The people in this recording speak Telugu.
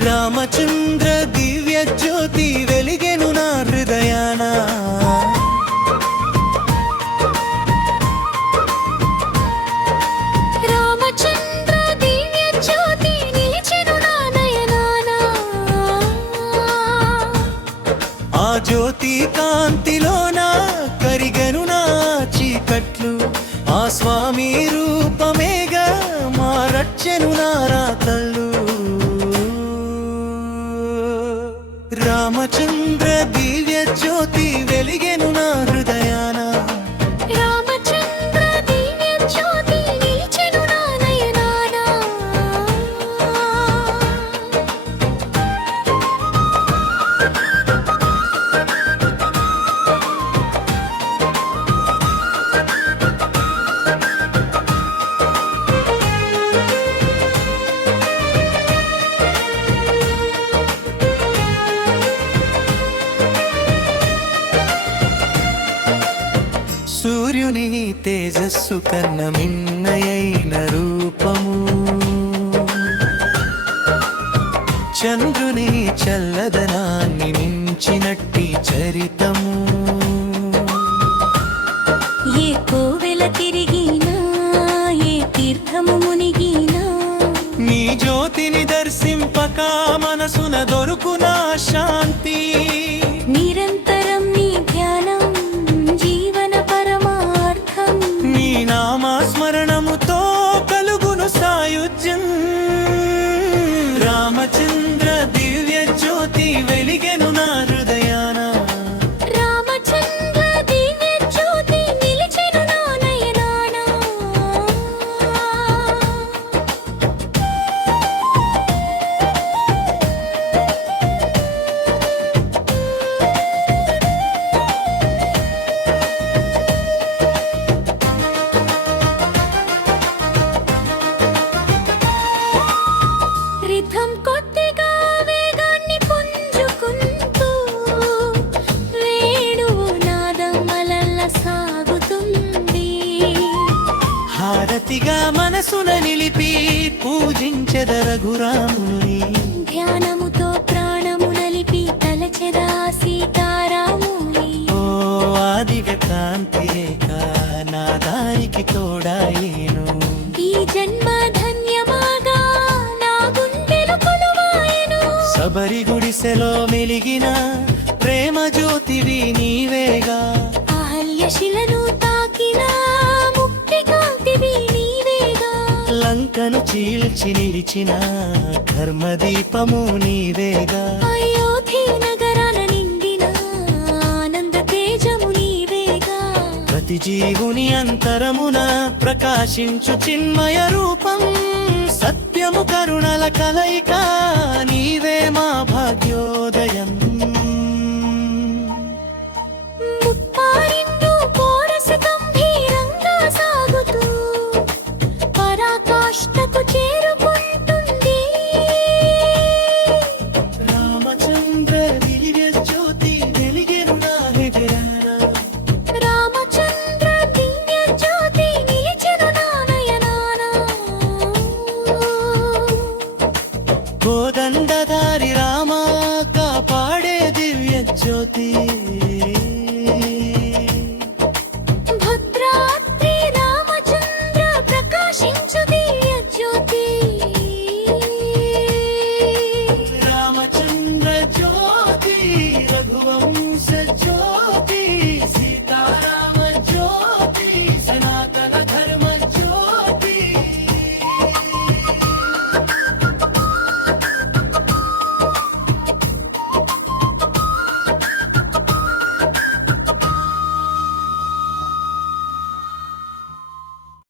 రామచంద్ర దివ్య జ్యోతి వెలిగెను నా హృదయాన. రామచంద్ర దివ్య జ్యోతి నిలిచెను నా నయనాన. ఆ జ్యోతి కాంతిలోన కరిగెను నా చీకట్లు. ఆ స్వామి రూపమేగా మారచ్చెను నా రాతళ్ళు. రామచంద్ర దివ్య జ్యోతి వెలిగెను నా హృదయాన. రామచంద్ర దివ్య జ్యోతి నిలిచెను నా నయనాన. సూర్యుని తేజస్సు కన్న మిన్నయైన రూపము, చంద్రుని చల్లదనాన్ని మించినట్టి చరితము. ఏ కోవెల తిరిగినా, ఏ తీర్థము మునిగినా, నీ జ్యోతిని దర్శింపక మనసున దొరుకునా శాంతి. నిరంతరం నీ ధ్యానం జీవన పరమార్థం. నీ నామస్మరణముతో కలుగును సాయుజ్యం. రామచంద్ర దివ్య జ్యోతి వెలిగెను నా హృదయాన. రామచంద్ర దివ్య జ్యోతి నిలిచెను నా నయనాన. రిథం కొద్దిగా వేగాన్ని పుంజుకుంటూ, వేణువు నాదం అలల్ల సాగుతుంది. హారతిగా మనసున నిలిపి పూజించెద రఘురాముని. ధ్యానముతో ప్రాణము నలిపి తలచెదా సీతారాముని. ఓ ఆదివ్య కాంతి రేఖ నా దారికి తోడాయేను. ఈ జన్మ ధన్యమాగా నా గుండెలు కొలువాయెను. శబరి గుడిసెలో మెలిగిన ప్రేమ జ్యోతివి నీవేగా. అహల్య శిలను తాకిన ముక్తి కాంతివి నీవేగా. లంకను చీల్చి నిలిచిన ధర్మదీపము నీవేగా. అయోధ్య నగరాన నిండిన ఆనంద తేజము నీవేగా. ప్రతి జీవుని అంతరమున ప్రకాశించు చిన్మయ రూపం. సత్యము కరుణల కలయిక నీవే మా భాగ్య